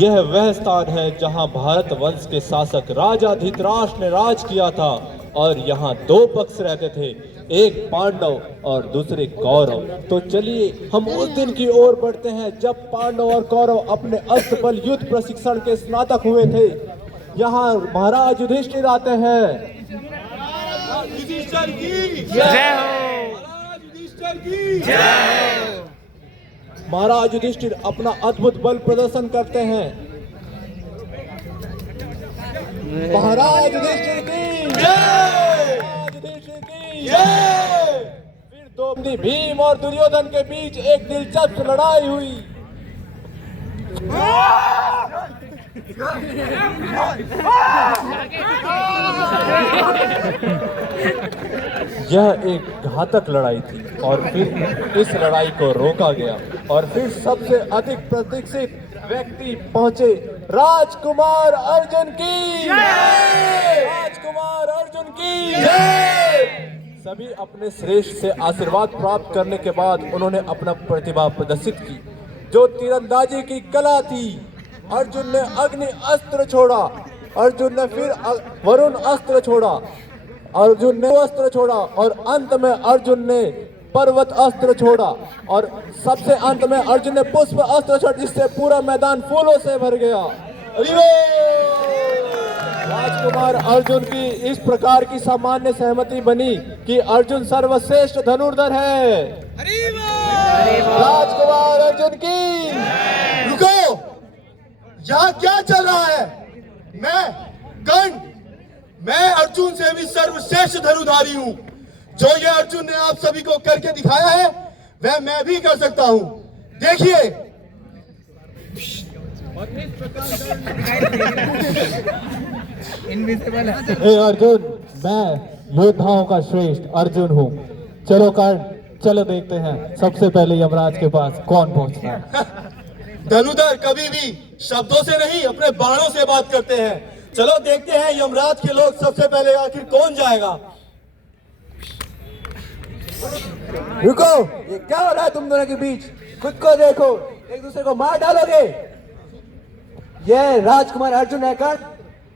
यह वह स्थान है जहां भारत वंश के शासक राजा धृतराष्ट्र ने राज किया था और यहाँ दो पक्ष रहते थे, एक पांडव और दूसरे कौरव। तो चलिए हम उस दिन की ओर बढ़ते हैं जब पांडव और कौरव अपने अस्त्र बल युद्ध प्रशिक्षण के स्नातक हुए थे। यहाँ महाराज युधिष्ठिर आते हैं। युधिष्ठिर की जय हो। महाराज युधिष्ठिर की जय हो। महाराज युधिष्ठिर अपना अद्भुत बल प्रदर्शन करते हैं। महाराज युधिष्ठिर की जय। महाराज युधिष्ठिर की जय। फिर दो भीम और दुर्योधन के बीच एक दिलचस्प लड़ाई हुई। यह एक घातक लड़ाई थी और फिर इस लड़ाई को रोका गया और फिर सबसे अधिक प्रतीक्षित व्यक्ति पहुंचे, राजकुमार अर्जुन की जय। राजकुमार अर्जुन की जय। सभी अपने श्रेष्ठ से आशीर्वाद प्राप्त करने के बाद उन्होंने अपना प्रतिभा प्रदर्शित की, जो तीरंदाजी की कला थी। अर्जुन ने अग्नि अस्त्र छोड़ा, अर्जुन ने फिर वरुण अस्त्र छोड़ा, अर्जुन ने अस्त्र छोड़ा और अंत में अर्जुन ने पर्वत अस्त्र छोड़ा और सबसे अंत में अर्जुन ने पुष्प अस्त्र छोड़ा, जिससे पूरा मैदान फूलों से भर गया। राजकुमार अर्जुन की इस प्रकार की सामान्य सहमति बनी कि अर्जुन सर्वश्रेष्ठ धनुर्धर है। राजकुमार अर्जुन की। रुको, यहाँ क्या चल रहा है? मैं अर्जुन से भी सर्वश्रेष्ठ धनुधारी हूँ। जो ये अर्जुन ने आप सभी को करके दिखाया है वह मैं भी कर सकता हूँ। देखिए, हे अर्जुन, मैं योद्धाओं का श्रेष्ठ अर्जुन हूँ। चलो कर्ण, चलो देखते हैं सबसे पहले यमराज के पास कौन पहुँचता है। धनुधर कभी भी शब्दों से नहीं अपने बाणों से बात करते हैं। चलो देखते हैं यमराज के लोग सबसे पहले आखिर कौन जाएगा। रुको, ये क्या हो रहा है तुम दोनों के बीच? खुद को देखो, एक दूसरे को मार डालोगे। ये राजकुमार अर्जुन है कर्ण,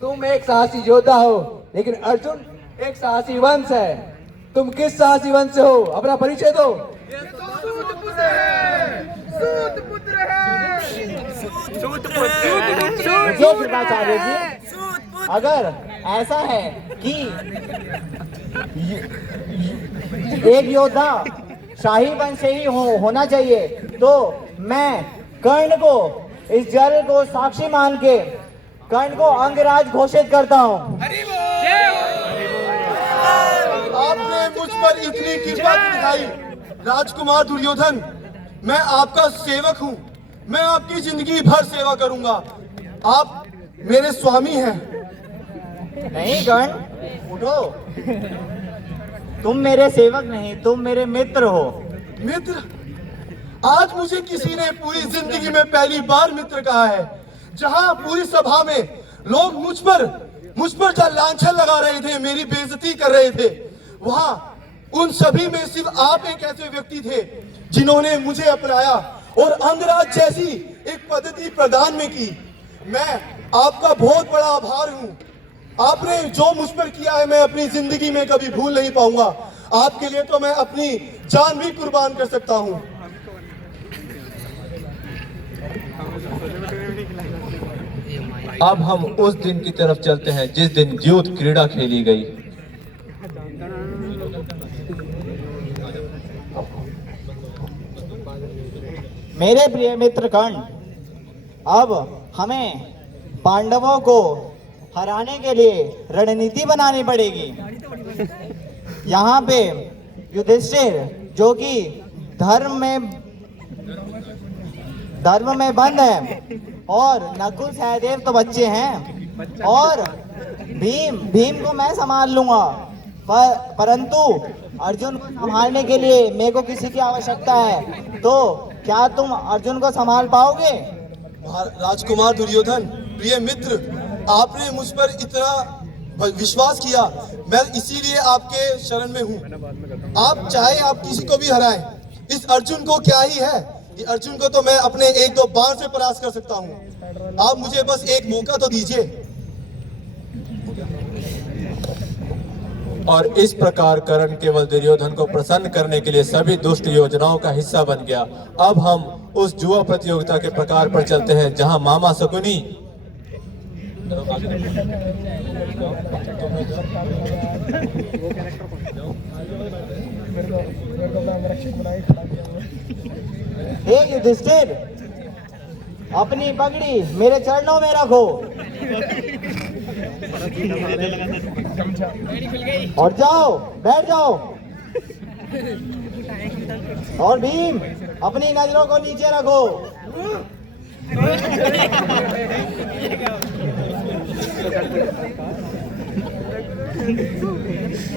तुम एक साहसी योद्धा हो, लेकिन अर्जुन एक साहसी वंश है। तुम किस साहसी वंश से हो? अपना परिचय दो। अगर ऐसा है कि एक योद्धा शाही वंश से ही होना चाहिए, तो मैं कर्ण को इस जल को साक्षी मान के कर्ण को अंगराज घोषित करता हूँ। आपने मुझ पर इतनी कृपा दिखाई राजकुमार दुर्योधन, मैं आपका सेवक हूँ। मैं आपकी जिंदगी भर सेवा करूंगा। आप मेरे स्वामी हैं। नहीं कर्ण, उठो। तुम मेरे सेवक नहीं, तुम मेरे मित्र हो। मित्र? आज मुझे किसी ने पूरी जिंदगी में पहली बार मित्र कहा है। जहां पूरी सभा में लोग मुझ पर लांछन लगा रहे थे, मेरी बेइज्जती कर रहे थे, वहां उन सभी में सिर्फ आप एक ऐसे व्यक्ति थे जिन्होंने मुझे अपनाया और अंगराज जैसी एक पद्धति प्रदान में की। मैं आपका बहुत बड़ा आभार हूं। आपने जो मुझ पर किया है मैं अपनी जिंदगी में कभी भूल नहीं पाऊंगा। आपके लिए तो मैं अपनी जान भी कुर्बान कर सकता हूं। अब हम उस दिन की तरफ चलते हैं जिस दिन युद्ध क्रीड़ा खेली गई। मेरे प्रिय मित्र कर्ण, अब हमें पांडवों को हराने के लिए रणनीति बनानी पड़ेगी। यहाँ पे युधिष्ठिर, जो कि धर्म में बंद है, और नकुल सहदेव तो बच्चे हैं, और भीम को मैं संभाल लूंगा। परंतु अर्जुन को संभालने के लिए मेरे को किसी की आवश्यकता है। तो क्या तुम अर्जुन को संभाल पाओगे? राजकुमार दुर्योधन, प्रिय मित्र, आपने मुझ पर इतना विश्वास किया, मैं इसीलिए आपके शरण में हूँ। आप चाहे आप किसी को भी हराएं, इस अर्जुन को क्या ही है। ये अर्जुन को तो मैं अपने एक दो बाण से परास्त कर सकता हूँ। आप मुझे बस एक मौका तो दीजिए। और इस प्रकार कर्ण केवल दुर्योधन को प्रसन्न करने के लिए सभी दुष्ट योजनाओं का हिस्सा बन गया। अब हम उस जुआ प्रतियोगिता के प्रकार पर चलते हैं, जहां मामा शकुनी हे युधिष्ठिर, अपनी पगड़ी मेरे चरणों में रखो और जाओ, बैठ जाओ। और भीम, अपनी नजरों को नीचे रखो।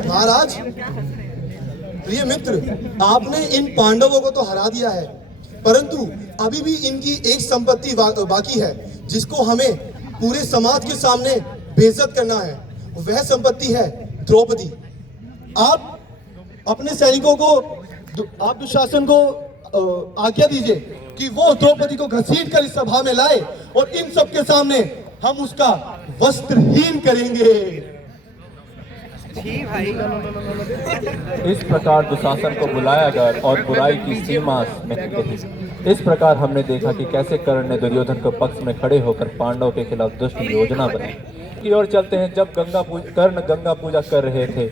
महाराज, प्रिय मित्र, आपने इन पांडवों को तो हरा दिया है, परंतु अभी भी इनकी एक संपत्ति बाकी है, जिसको हमें पूरे समाज के सामने बेइज्जत करना है। वह संपत्ति है द्रौपदी। आप अपने सैनिकों को, आप दुशासन को आज्ञा दीजिए कि वो द्रौपदी को घसीट कर इस सभा में लाए और इन सबके सामने हम उसका वस्त्रहीन करेंगे। इस प्रकार दुशासन को बुलाया गया और बुराई की सीमा में रही। इस प्रकार हमने देखा कि कैसे कर्ण ने दुर्योधन को पक्ष में खड़े होकर पांडवों के खिलाफ दुष्ट योजना बनाई। की ओर चलते हैं, जब कर्ण गंगा पूजा कर रहे थे।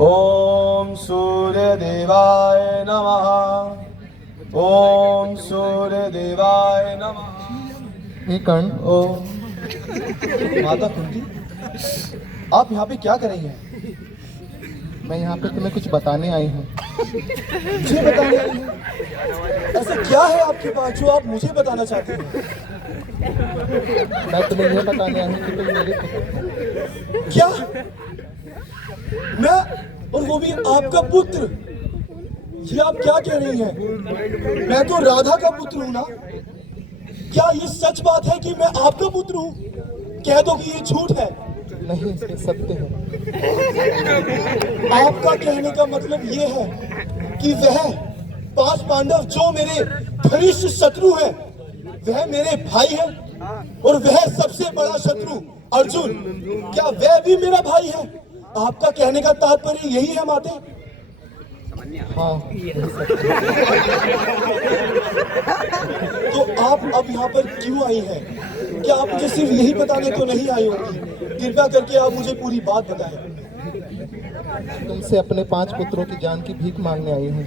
ओम सूर्य देवाय नमः। ओम सूर्य देवाय नमः। हे कर्ण, ओम। माता कुंती, आप यहाँ पे क्या कर रही हैं? मैं यहाँ पे तुम्हें कुछ बताने आई हूँ। मुझे बताने आई हैं? ऐसा क्या है आपके पास जो आप मुझे बताना चाहते हैं? मैं तुम्हें यह बताने आई हूँ कि तुम मेरे पुत्र हो। क्या? मैं, और वो भी आपका पुत्र? ये आप क्या कह रही हैं? मैं तो राधा का पुत्र हूँ ना। क्या ये सच बात है कि मैं आपका पुत्र हूँ? कह दो कि ये झूठ है। नहीं, ये सत्य है। आपका कहने का मतलब ये है कि वह 5 पांडव जो मेरे घनिष्ठ शत्रु है, वह मेरे भाई है, और वह सबसे बड़ा शत्रु अर्जुन, क्या वह भी मेरा भाई है? आपका कहने का तात्पर्य यही है माते? हाँ, तो आप अब यहाँ पर क्यों आई हैं? क्या आप मुझे सिर्फ यही बताने तो नहीं आई होंगी? कृपया करके आप मुझे पूरी बात बताएं। तुमसे अपने 5 पुत्रों की जान की भीख मांगने आई हूँ।